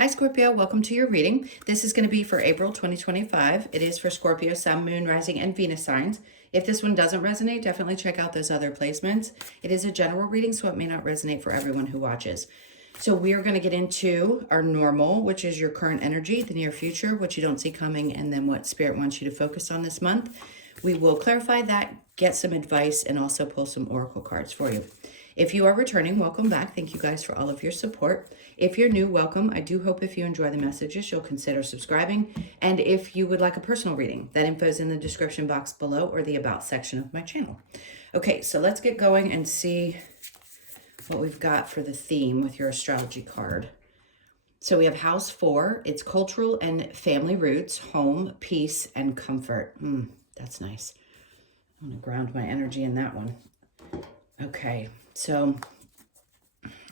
Hi Scorpio, welcome to your reading. This is going to be for April 2025. It is for Scorpio, Sun, Moon, Rising, and Venus signs. If this one doesn't resonate, definitely check out those other placements. It is a general reading, so it may not resonate for everyone who watches. So we are going to get into our normal, which is your current energy, the near future, what you don't see coming, and then what Spirit wants you to focus on this month. We will clarify that, get some advice, and also pull some oracle cards for you. If you are returning, welcome back. Thank you guys for all of your support. If you're new, welcome. I do hope if you enjoy the messages, you'll consider subscribing. And if you would like a personal reading, that info is in the description box below or the About section of my channel. Okay, so let's get going and see what we've got for the theme with your astrology card. So we have House 4. It's cultural and family roots, home, peace, and comfort. That's nice. I'm going to ground my energy in that one. Okay, so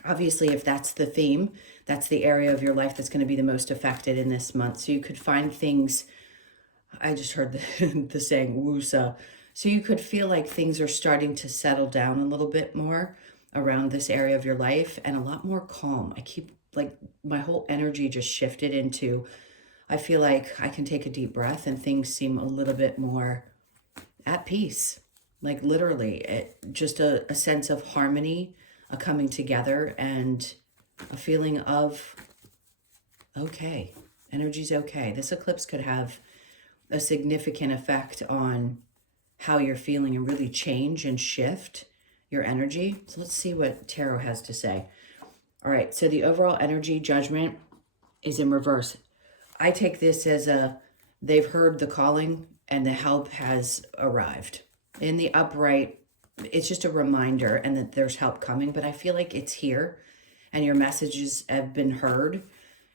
obviously if that's the theme, that's the area of your life that's going to be the most affected in this month. So you could find things, I just heard the saying woosa. So you could feel like things are starting to settle down a little bit more around this area of your life and a lot more calm. I keep like my whole energy just shifted into, I feel like I can take a deep breath and things seem a little bit more at peace. Like literally, just a sense of harmony, a coming together, and a feeling of okay. Energy's okay. This eclipse could have a significant effect on how you're feeling and really change and shift your energy. So let's see what Tarot has to say. All right, so the overall energy Judgment is in reverse. I take this as they've heard the calling and the help has arrived. In the upright, it's just a reminder and that there's help coming, but I feel like it's here and your messages have been heard.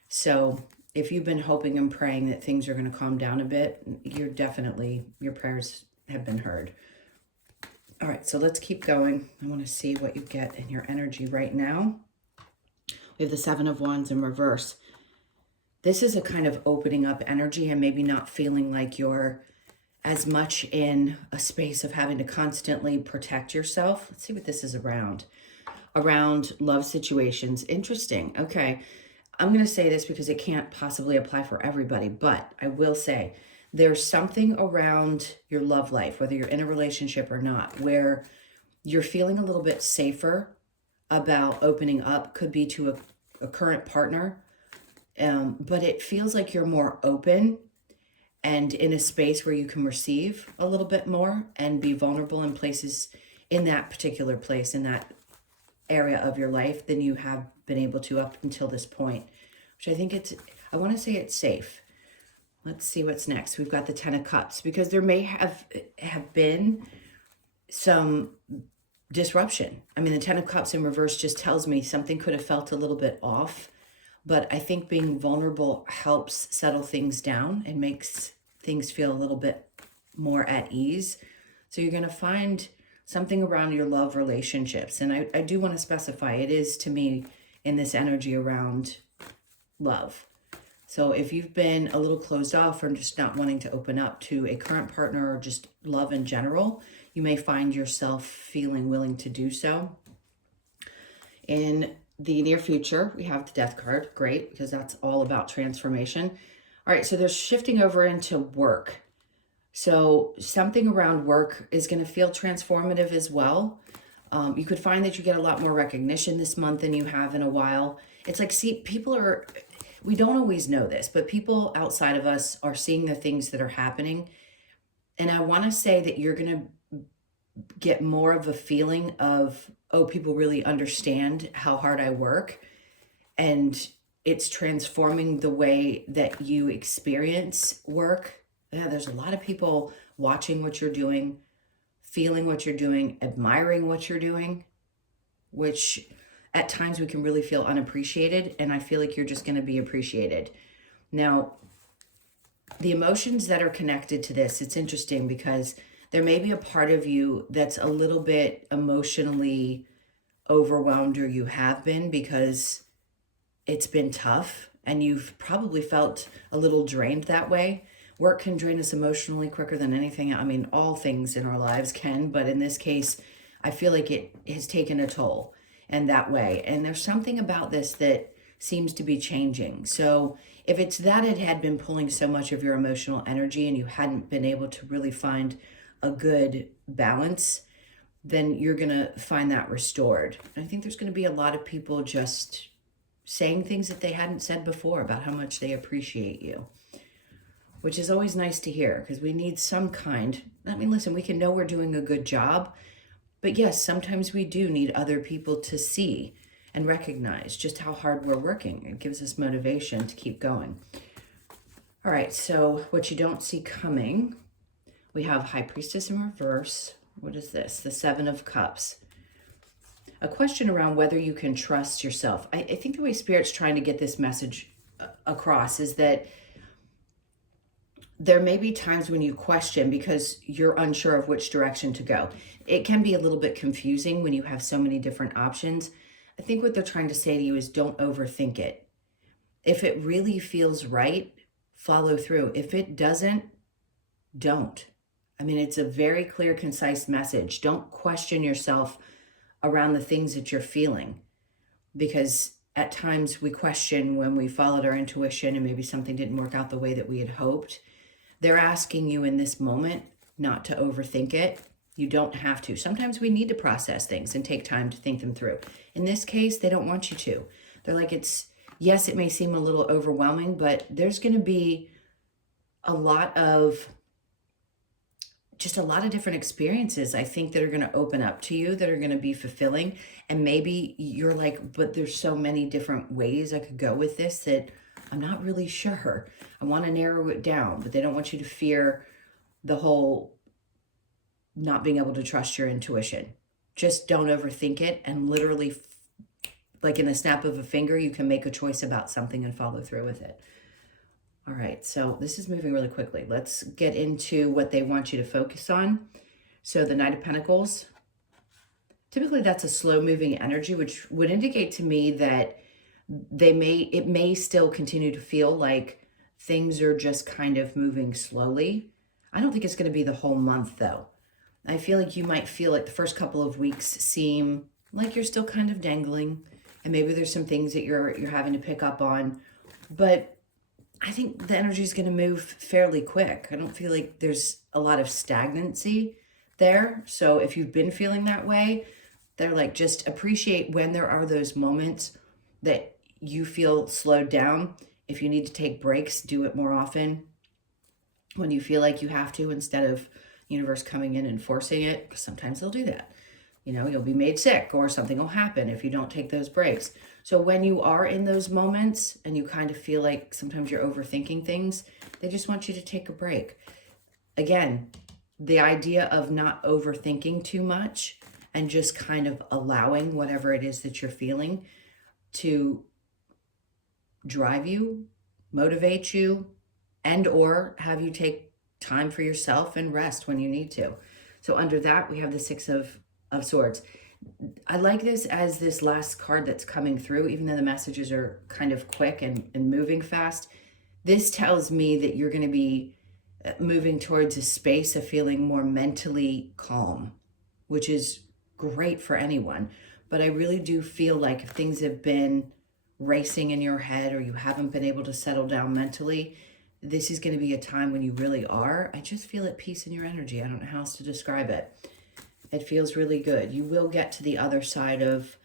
So if you've been hoping and praying that things are going to calm down a bit, your prayers have been heard. All right, so let's keep going. I want to see what you get in your energy right now. We have the Seven of Wands in reverse. This is a kind of opening up energy and maybe not feeling like you're as much in a space of having to constantly protect yourself. Let's see what this is around. Around love situations. Interesting. Okay. I'm going to say this because it can't possibly apply for everybody, but I will say there's something around your love life, whether you're in a relationship or not, where you're feeling a little bit safer about opening up. Could be to a current partner, but it feels like you're more open and in a space where you can receive a little bit more and be vulnerable in places, in that particular place, in that area of your life than you have been able to up until this point, which I think I want to say it's safe. Let's see what's next. We've got the Ten of Cups, because there may have been some disruption. I mean, the Ten of Cups in reverse just tells me something could have felt a little bit off, but I think being vulnerable helps settle things down and makes things feel a little bit more at ease. So you're going to find something around your love relationships. And I do want to specify, it is to me in this energy around love. So if you've been a little closed off or just not wanting to open up to a current partner or just love in general, you may find yourself feeling willing to do so. In the near future, we have the Death card. Great, because that's all about transformation. All right, so there's shifting over into work. So something around work is going to feel transformative as well. You could find that you get a lot more recognition this month than you have in a while. It's like, see, we don't always know this, but people outside of us are seeing the things that are happening. And I want to say that you're going to get more of a feeling of, oh, people really understand how hard I work, and it's transforming the way that you experience work. Yeah, there's a lot of people watching what you're doing, feeling what you're doing, admiring what you're doing, which at times we can really feel unappreciated, and I feel like you're just going to be appreciated. Now, the emotions that are connected to this, it's interesting because there may be a part of you that's a little bit emotionally overwhelmed, or you have been, because it's been tough and you've probably felt a little drained that way. Work can drain us emotionally quicker than anything. I mean, all things in our lives can, but in this case, I feel like it has taken a toll in that way. And there's something about this that seems to be changing. So if it's that it had been pulling so much of your emotional energy and you hadn't been able to really find a good balance, then you're going to find that restored. And I think there's going to be a lot of people just saying things that they hadn't said before about how much they appreciate you, which is always nice to hear, because we need some kind. I mean, listen, we can know we're doing a good job, but yes, sometimes we do need other people to see and recognize just how hard we're working. It gives us motivation to keep going. All right, so what you don't see coming, we have High Priestess in reverse. What is this? The Seven of Cups. A question around whether you can trust yourself. I think the way Spirit's trying to get this message across is that there may be times when you question because you're unsure of which direction to go. It can be a little bit confusing when you have so many different options. I think what they're trying to say to you is don't overthink it. If it really feels right, follow through. If it doesn't, don't. I mean, it's a very clear, concise message. Don't question yourself around the things that you're feeling, because at times we question when we followed our intuition and maybe something didn't work out the way that we had hoped. They're asking you in this moment not to overthink it. You don't have to. Sometimes we need to process things and take time to think them through. In this case, they don't want you to. They're like, yes, it may seem a little overwhelming, but there's going to be a lot of different experiences, I think, that are going to open up to you, that are going to be fulfilling. And maybe you're like, but there's so many different ways I could go with this that I'm not really sure. I want to narrow it down, but they don't want you to fear the whole not being able to trust your intuition. Just don't overthink it, and literally, like in the snap of a finger, you can make a choice about something and follow through with it. All right, so this is moving really quickly. Let's get into what they want you to focus on. So the Knight of Pentacles, typically that's a slow moving energy, which would indicate to me that it may still continue to feel like things are just kind of moving slowly. I don't think it's going to be the whole month though. I feel like you might feel like the first couple of weeks seem like you're still kind of dangling, and maybe there's some things that you're having to pick up on, but I think the energy is going to move fairly quick. I don't feel like there's a lot of stagnancy there. So if you've been feeling that way, they're like, just appreciate when there are those moments that you feel slowed down. If you need to take breaks, do it more often when you feel like you have to, instead of universe coming in and forcing it, because sometimes they'll do that. You know, you'll be made sick or something will happen if you don't take those breaks. So when you are in those moments and you kind of feel like sometimes you're overthinking things, they just want you to take a break. Again, the idea of not overthinking too much and just kind of allowing whatever it is that you're feeling to drive you, motivate you, and or have you take time for yourself and rest when you need to. So under that, we have the Six of Swords. I like this as this last card that's coming through, even though the messages are kind of quick and moving fast. This tells me that you're going to be moving towards a space of feeling more mentally calm, which is great for anyone. But I really do feel like if things have been racing in your head or you haven't been able to settle down mentally, this is going to be a time when you really are. I just feel at peace in your energy. I don't know how else to describe it. It feels really good. You will get to the other side of,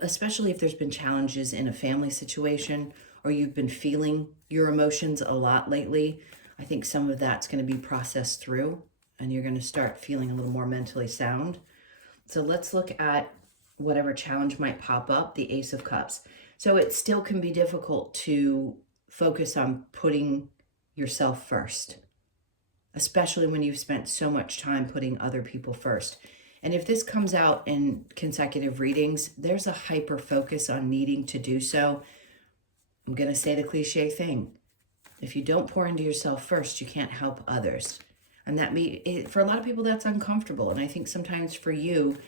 especially if there's been challenges in a family situation or you've been feeling your emotions a lot lately. I think some of that's going to be processed through and you're going to start feeling a little more mentally sound. So let's look at whatever challenge might pop up, the Ace of Cups. So it still can be difficult to focus on putting yourself first, especially when you've spent so much time putting other people first. And if this comes out in consecutive readings, there's a hyper focus on needing to do so. I'm going to say the cliche thing. If you don't pour into yourself first, you can't help others. And for a lot of people, that's uncomfortable. And I think sometimes for you,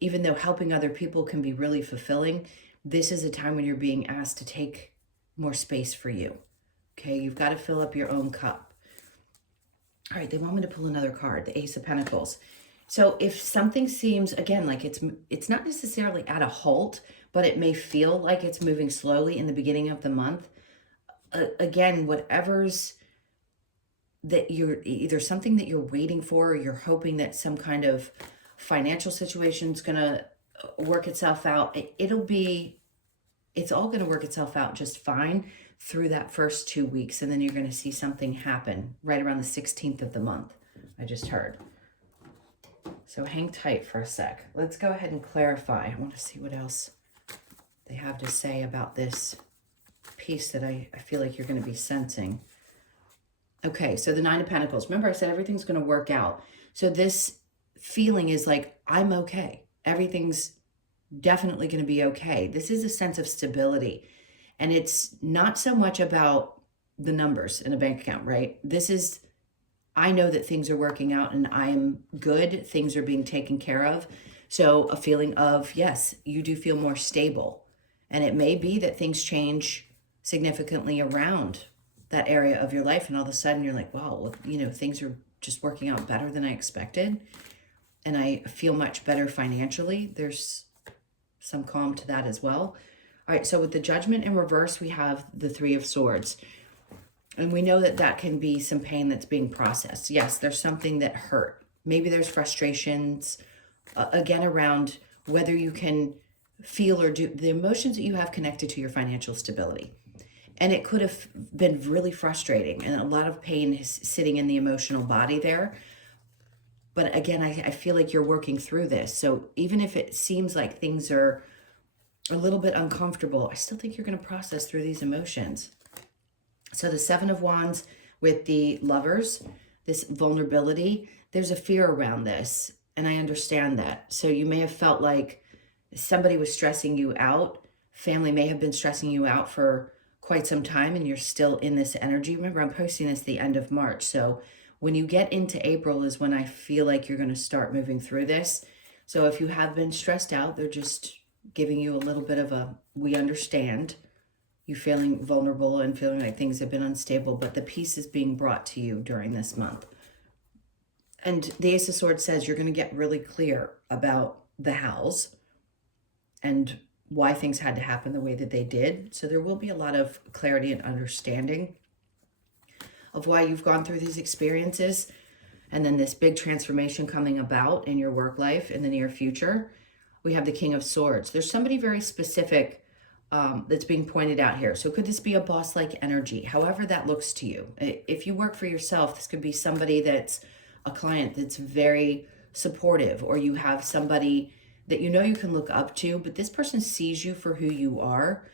even though helping other people can be really fulfilling, this is a time when you're being asked to take more space for you. Okay, you've got to fill up your own cup. All right, they want me to pull another card, the Ace of Pentacles. So if something seems, again, like it's not necessarily at a halt, but it may feel like it's moving slowly in the beginning of the month. Again, whatever's that you're either something that you're waiting for, or you're hoping that some kind of financial situation's gonna work itself out. It's all gonna work itself out just fine through that first 2 weeks, and then you're gonna see something happen right around the 16th of the month. I just heard. So hang tight for a sec. Let's go ahead and clarify. I want to see what else they have to say about this piece that I feel like you're going to be sensing. Okay, so the Nine of Pentacles. Remember I said everything's going to work out. So this feeling is like, I'm okay. Everything's definitely going to be okay. This is a sense of stability. And it's not so much about the numbers in a bank account, right? This is, I know that things are working out and I'm good. Things are being taken care of. So a feeling of, yes, you do feel more stable. And it may be that things change significantly around that area of your life, and all of a sudden you're like, wow, you know, things are just working out better than I expected, and I feel much better financially. There's some calm to that as well. All right, so with the Judgment in reverse, we have the Three of Swords, and we know that that can be some pain that's being processed. Yes, there's something that hurt. Maybe there's frustrations, again, around whether you can feel or do the emotions that you have connected to your financial stability. And it could have been really frustrating, and a lot of pain is sitting in the emotional body there. But again, I feel like you're working through this. So even if it seems like things are a little bit uncomfortable, I still think you're going to process through these emotions. So the Seven of Wands with the Lovers, this vulnerability, there's a fear around this, and I understand that. So you may have felt like somebody was stressing you out. Family may have been stressing you out for quite some time, and you're still in this energy. Remember, I'm posting this the end of March. So when you get into April is when I feel like you're going to start moving through this. So if you have been stressed out, they're just giving you a little bit of a, we understand you feeling vulnerable and feeling like things have been unstable, but the peace is being brought to you during this month. And the Ace of Swords says you're going to get really clear about the hows and why things had to happen the way that they did. So there will be a lot of clarity and understanding of why you've gone through these experiences, and then this big transformation coming about in your work life in the near future. We have the King of Swords. There's somebody very specific that's being pointed out here. So could this be a boss-like energy? However that looks to you. If you work for yourself, this could be somebody that's a client that's very supportive, or you have somebody that you know you can look up to, but this person sees you for who you are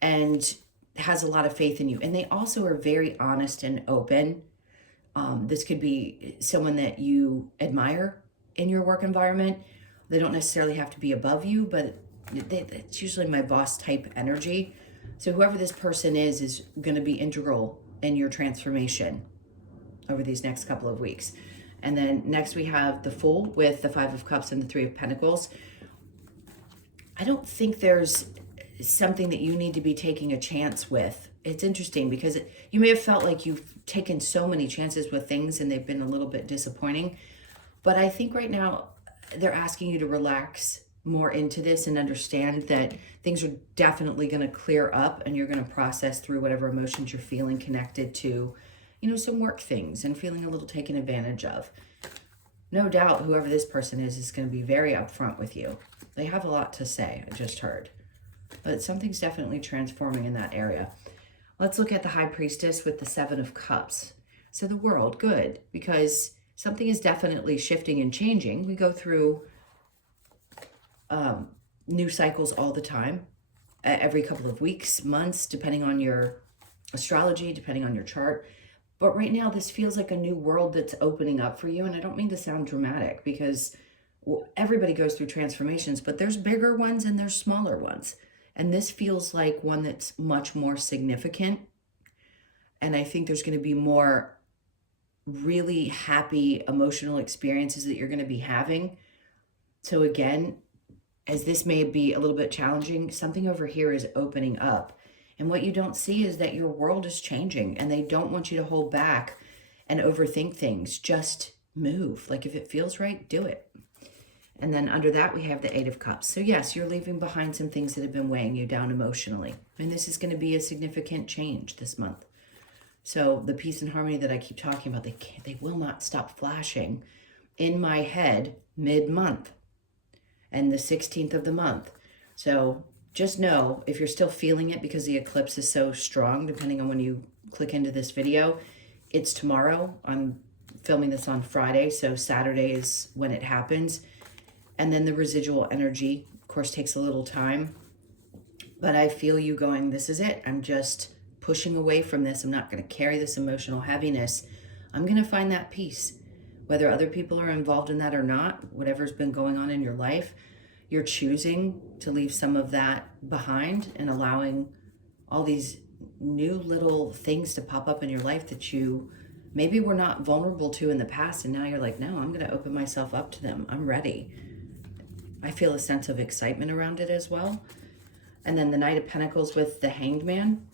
and has a lot of faith in you. And they also are very honest and open. This could be someone that you admire in your work environment. They don't necessarily have to be above you, but it's usually my boss type energy. So whoever this person is going to be integral in your transformation over these next couple of weeks. And then next we have the Fool with the Five of Cups and the Three of Pentacles. I don't think there's something that you need to be taking a chance with. It's interesting because you may have felt like you've taken so many chances with things and they've been a little bit disappointing. But I think right now they're asking you to relax more into this and understand that things are definitely going to clear up, and you're going to process through whatever emotions you're feeling connected to, you know, some work things and feeling a little taken advantage of. No doubt whoever this person is going to be very upfront with you. They have a lot to say, I just heard. But something's definitely transforming in that area. Let's look at the High Priestess with the Seven of Cups. So the World, good, because something is definitely shifting and changing. We go through new cycles all the time, every couple of weeks, months, depending on your astrology, depending on your chart. But right now, this feels like a new world that's opening up for you. And I don't mean to sound dramatic, because everybody goes through transformations, but there's bigger ones and there's smaller ones. And this feels like one that's much more significant. And I think there's going to be more really happy emotional experiences that you're going to be having. So again, as this may be a little bit challenging, something over here is opening up. And what you don't see is that your world is changing, and they don't want you to hold back and overthink things. Just move. Like if it feels right, do it. And then under that, we have the Eight of Cups. So yes, you're leaving behind some things that have been weighing you down emotionally. And this is going to be a significant change this month. So the peace and harmony that I keep talking about, they will not stop flashing in my head mid-month and the 16th of the month. So just know, if you're still feeling it because the eclipse is so strong, depending on when you click into this video, it's tomorrow. I'm filming this on Friday, so Saturday is when it happens. And then the residual energy, of course, takes a little time. But I feel you going, this is it. I'm just pushing away from this. I'm not going to carry this emotional heaviness. I'm going to find that peace. Whether other people are involved in that or not, whatever's been going on in your life, you're choosing to leave some of that behind and allowing all these new little things to pop up in your life that you maybe were not vulnerable to in the past. And now you're like, no, I'm going to open myself up to them. I'm ready. I feel a sense of excitement around it as well. And then the Knight of Pentacles with the Hanged Man,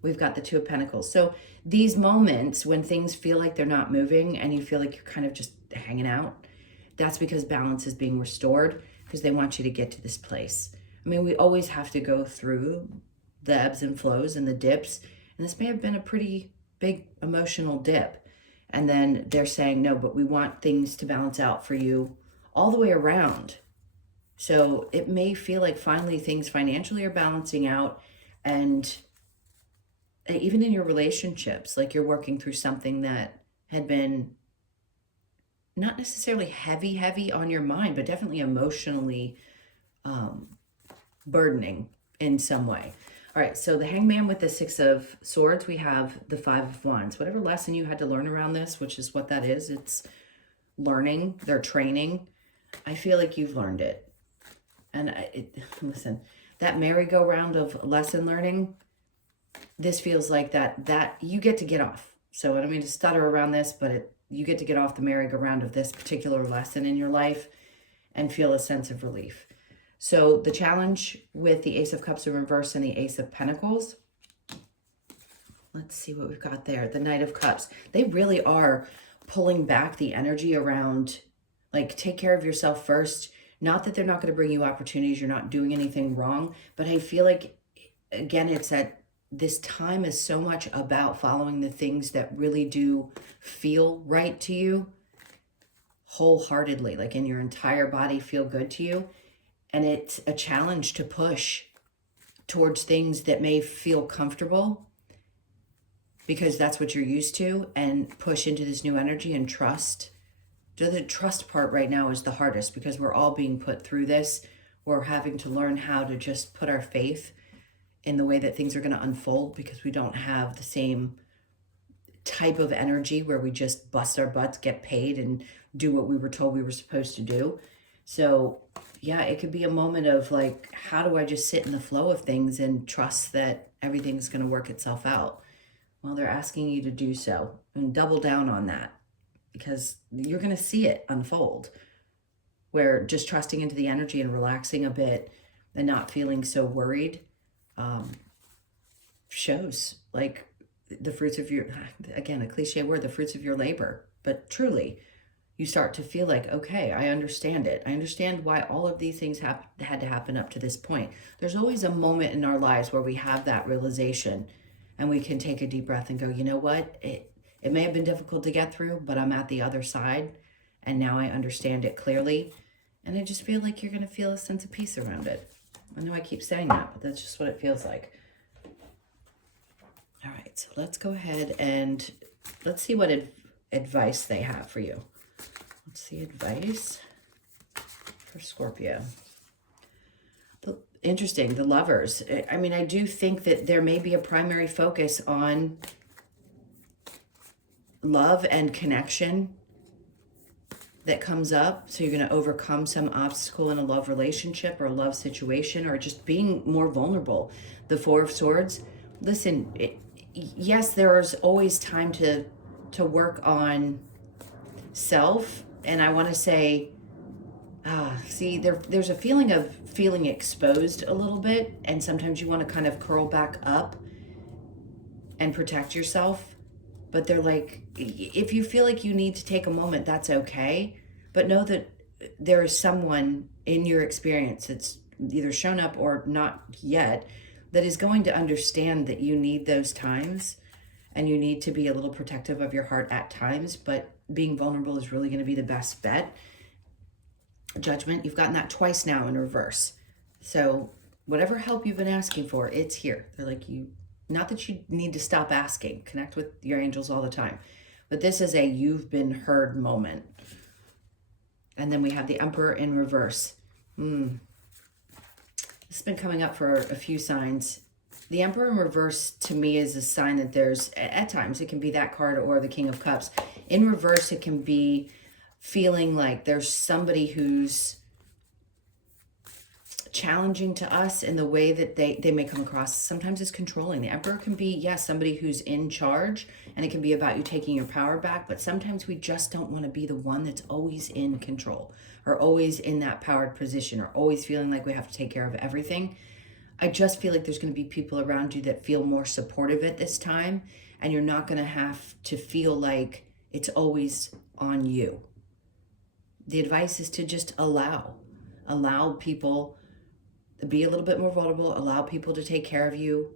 we've got the Two of Pentacles. So these moments when things feel like they're not moving and you feel like you're kind of just hanging out, that's because balance is being restored, because they want you to get to this place. I mean, we always have to go through the ebbs and flows and the dips. And this may have been a pretty big emotional dip. And then they're saying, no, but we want things to balance out for you all the way around. So it may feel like finally things financially are balancing out, and even in your relationships, like you're working through something that had been not necessarily heavy on your mind, but definitely emotionally burdening in some way. All right, so the Hangman with the Six of Swords, we have the Five of Wands. Whatever lesson you had to learn around this, which is what that is, it's learning, they're training. I feel like you've learned it. And listen, that merry-go-round of lesson learning, this feels like that you get to get off. So I don't mean to stutter around this, but you get to get off the merry-go-round of this particular lesson in your life and feel a sense of relief. So the challenge with the Ace of Cups in reverse and the Ace of Pentacles, let's see what we've got there. The Knight of Cups. They really are pulling back the energy around, like, take care of yourself first. Not that they're not going to bring you opportunities, you're not doing anything wrong, but I feel like, again, it's that this time is so much about following the things that really do feel right to you wholeheartedly, like in your entire body feel good to you. And it's a challenge to push towards things that may feel comfortable because that's what you're used to, and push into this new energy and trust. The trust part right now is the hardest because we're all being put through this. We're having to learn how to just put our faith in the way that things are going to unfold, because we don't have the same type of energy where we just bust our butts, get paid, and do what we were told we were supposed to do. So yeah, it could be a moment of like, how do I just sit in the flow of things and trust that everything's going to work itself out? Well, they're asking you to do so and double down on that, because you're going to see it unfold, where just trusting into the energy and relaxing a bit and not feeling so worried shows like the fruits of your, again, a cliche word, the fruits of your labor. But truly, you start to feel like, okay, I understand it. I understand why all of these things had to happen up to this point. There's always a moment in our lives where we have that realization and we can take a deep breath and go, you know what? It may have been difficult to get through, but I'm at the other side, and now I understand it clearly. And I just feel like you're going to feel a sense of peace around it. I know I keep saying that, but that's just what it feels like. All right, so let's go ahead and let's see what advice they have for you. Let's see advice for Scorpio. Interesting, the Lovers. I mean, I do think that there may be a primary focus on love and connection that comes up. So you're going to overcome some obstacle in a love relationship or a love situation, or just being more vulnerable. The Four of Swords. Listen, yes, there's always time to work on self. And I want to say, see, there's a feeling of feeling exposed a little bit. And sometimes you want to kind of curl back up and protect yourself. But they're like, if you feel like you need to take a moment, that's okay. But know that there is someone in your experience that's either shown up or not yet that is going to understand that you need those times and you need to be a little protective of your heart at times, but being vulnerable is really going to be the best bet. Judgment, you've gotten that twice now in reverse. So whatever help you've been asking for, it's here. They're like, you, not that you need to stop asking, connect with your angels all the time, but this is a you've been heard moment. And then we have the Emperor in reverse. This has been coming up for a few signs. The Emperor in reverse to me is a sign that there's, at times it can be that card or the King of Cups. In reverse, it can be feeling like there's somebody who's challenging to us in the way that they may come across. Sometimes it's controlling. The Emperor can be, yes, somebody who's in charge, and it can be about you taking your power back, but sometimes we just don't want to be the one that's always in control or always in that powered position or always feeling like we have to take care of everything. I just feel like there's going to be people around you that feel more supportive at this time, and you're not going to have to feel like it's always on you. The advice is to just allow people to be a little bit more vulnerable, allow people to take care of you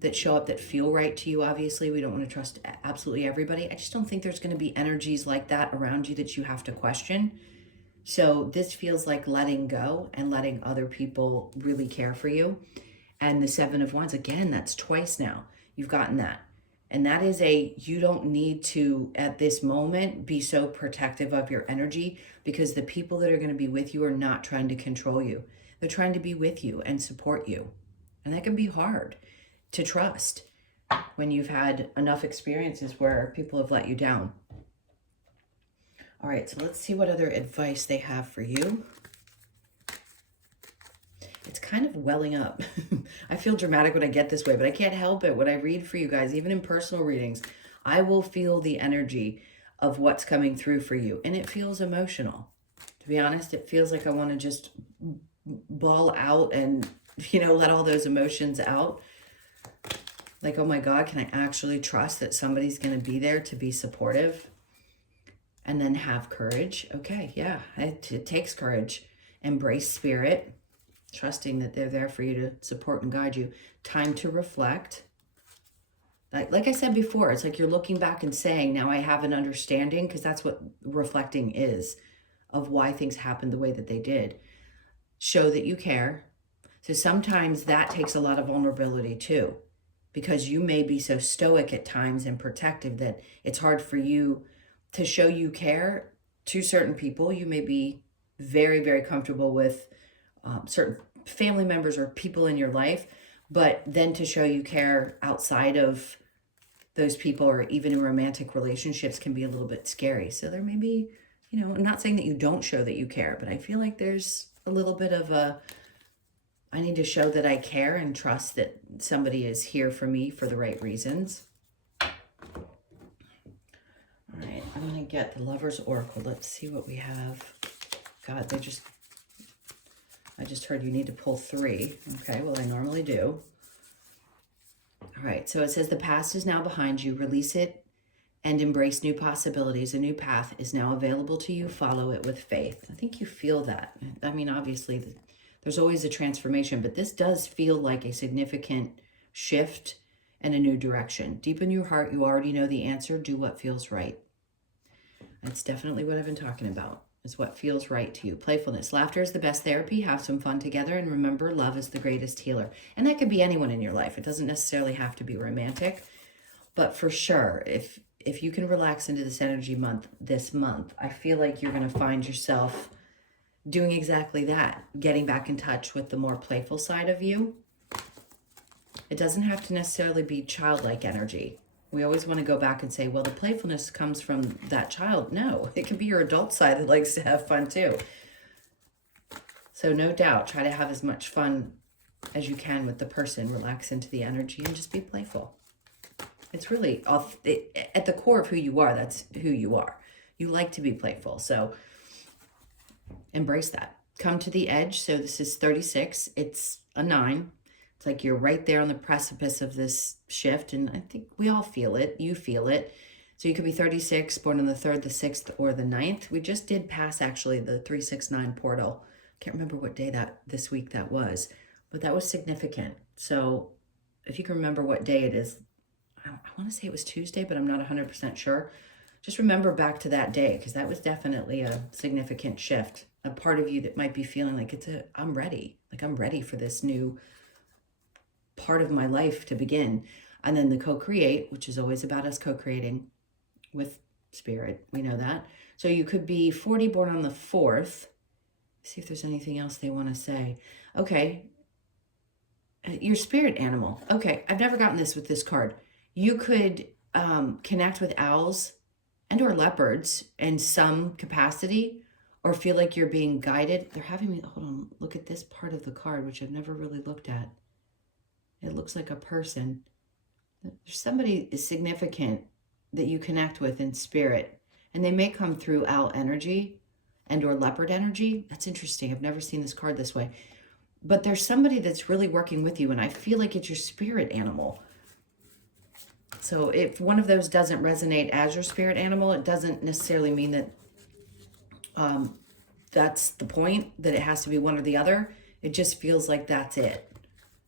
that show up, that feel right to you. Obviously, we don't want to trust absolutely everybody. I just don't think there's going to be energies like that around you that you have to question. So this feels like letting go and letting other people really care for you. And the Seven of Wands, again, that's twice now. You've gotten that. And that is you don't need to, at this moment, be so protective of your energy, because the people that are going to be with you are not trying to control you. They're trying to be with you and support you. And that can be hard to trust when you've had enough experiences where people have let you down. All right, so let's see what other advice they have for you. It's kind of welling up. I feel dramatic when I get this way, but I can't help it. When I read for you guys, even in personal readings, I will feel the energy of what's coming through for you. And it feels emotional. To be honest, it feels like I want to just bawl out and, let all those emotions out. Like, oh my God, can I actually trust that somebody's going to be there to be supportive? And then have courage. Okay, yeah, it takes courage. Embrace spirit. Trusting that they're there for you to support and guide you. Time to reflect. Like I said before, it's like you're looking back and saying, now I have an understanding, because that's what reflecting is, of why things happened the way that they did. Show that you care. So sometimes that takes a lot of vulnerability too, because you may be so stoic at times and protective that it's hard for you to show you care to certain people. You may be very, very comfortable with certain family members or people in your life, but then to show you care outside of those people or even in romantic relationships can be a little bit scary. So there may be, I'm not saying that you don't show that you care, but I feel like there's a little bit of I need to show that I care and trust that somebody is here for me for the right reasons. All right, I'm going to get the Lover's Oracle. Let's see what we have. God, I just heard you need to pull 3. Okay, well, I normally do. All right, so it says the past is now behind you. Release it and embrace new possibilities. A new path is now available to you. Follow it with faith. I think you feel that. I mean, obviously, there's always a transformation, but this does feel like a significant shift and a new direction. Deep in your heart, you already know the answer. Do what feels right. That's definitely what I've been talking about. Is what feels right to you. Playfulness. Laughter is the best therapy. Have some fun together. And remember, love is the greatest healer. And that could be anyone in your life. It doesn't necessarily have to be romantic. But for sure, if you can relax into this energy this month, I feel like you're going to find yourself doing exactly that. Getting back in touch with the more playful side of you. It doesn't have to necessarily be childlike energy. We always want to go back and say, well, the playfulness comes from that child. No, it can be your adult side that likes to have fun too. So no doubt, try to have as much fun as you can with the person. Relax into the energy and just be playful. It's really, at the core of who you are, that's who you are. You like to be playful, so embrace that. Come to the edge. So this is 36. It's a 9. It's like you're right there on the precipice of this shift, and I think we all feel it. You feel it. So you could be 36, born on the 3rd, the 6th, or the 9th. We just did pass actually the 369 portal. Can't remember what day this week that was, but that was significant. So if you can remember what day it is, I want to say it was Tuesday, but I'm not 100% sure. Just remember back to that day, because that was definitely a significant shift. A part of you that might be feeling like I'm ready. Like I'm ready for this new part of my life to begin. And then the co-create, which is always about us co-creating with spirit. We know that. So you could be 40, born on the 4th. See if there's anything else they want to say. Okay. Your spirit animal. Okay. I've never gotten this with this card. You could connect with owls and or leopards in some capacity, or feel like you're being guided. They're having me, hold on, look at this part of the card, which I've never really looked at. It looks like a person. There's somebody significant that you connect with in spirit, and they may come through owl energy and or leopard energy. That's interesting. I've never seen this card this way. But there's somebody that's really working with you, and I feel like it's your spirit animal. So if one of those doesn't resonate as your spirit animal, it doesn't necessarily mean that that's the point, that it has to be one or the other. It just feels like that's it.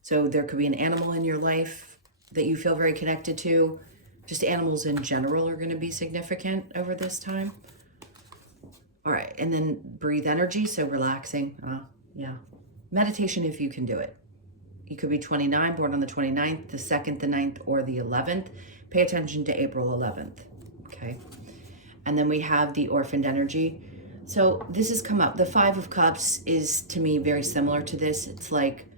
So there could be an animal in your life that you feel very connected to. Just animals in general are going to be significant over this time. All right, and then breathe energy, so relaxing. Yeah. Meditation if you can do it. You could be 29, born on the 29th, the 2nd, the 9th, or the 11th. Pay attention to April 11th, okay? And then we have the orphaned energy. So this has come up. The 5 of Cups is, to me, very similar to this. It's like,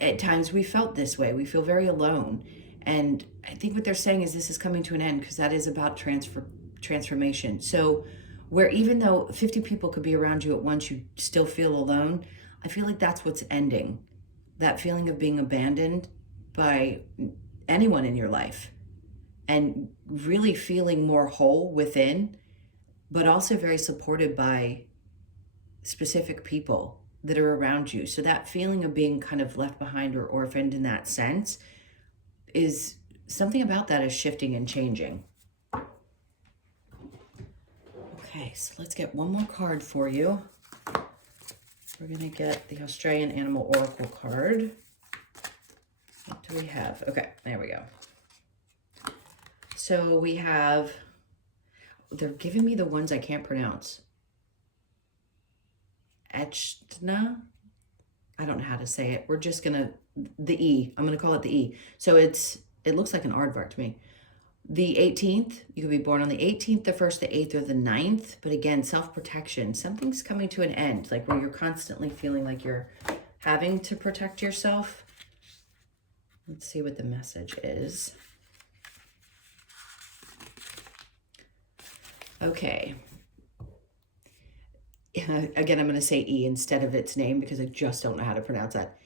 at times we felt this way. We feel very alone. And I think what they're saying is this is coming to an end, because that is about transformation. So where even though 50 people could be around you at once, you still feel alone. I feel like that's what's ending. That feeling of being abandoned by anyone in your life, and really feeling more whole within, but also very supported by specific people that are around you. So that feeling of being kind of left behind or orphaned in that sense, is something about that is shifting and changing. Okay, so let's get one more card for you. We're going to get the Australian Animal Oracle card. What do we have? Okay, there we go. So we have, they're giving me the ones I can't pronounce. Echna? I don't know how to say it. We're just going to, the E. I'm going to call it the E. So it looks like an aardvark to me. The 18th, you could be born on the 18th, the 1st, the 8th, or the 9th. But again, self-protection. Something's coming to an end, like where you're constantly feeling like you're having to protect yourself. Let's see what the message is. Okay. Again, I'm going to say E instead of its name, because I just don't know how to pronounce that.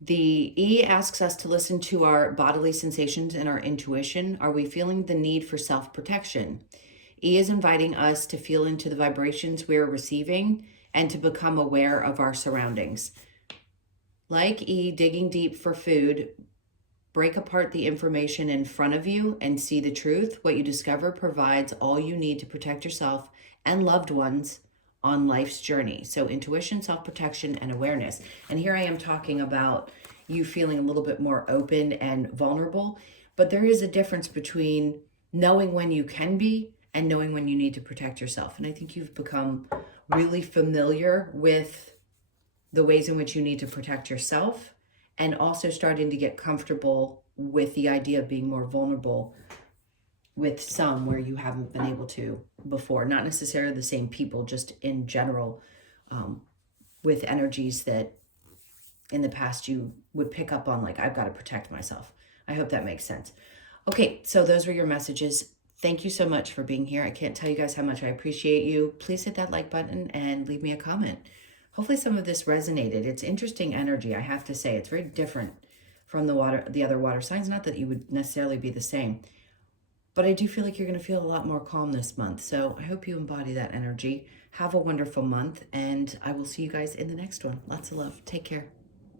The E asks us to listen to our bodily sensations and our intuition. Are we feeling the need for self-protection? E is inviting us to feel into the vibrations we're receiving and to become aware of our surroundings. Like E, digging deep for food, break apart the information in front of you and see the truth. What you discover provides all you need to protect yourself and loved ones on life's journey. So intuition, self-protection, and awareness. And here I am talking about you feeling a little bit more open and vulnerable, but there is a difference between knowing when you can be and knowing when you need to protect yourself. And I think you've become really familiar with the ways in which you need to protect yourself, and also starting to get comfortable with the idea of being more vulnerable with some where you haven't been able to before. Not necessarily the same people, just in general, with energies that in the past you would pick up on, like, I've got to protect myself. I hope that makes sense. Okay, so those were your messages. Thank you so much for being here. I can't tell you guys how much I appreciate you. Please hit that like button and leave me a comment. Hopefully some of this resonated. It's interesting energy, I have to say. It's very different from the other water signs. Not that you would necessarily be the same, but I do feel like you're going to feel a lot more calm this month. So I hope you embody that energy. Have a wonderful month, and I will see you guys in the next one. Lots of love. Take care.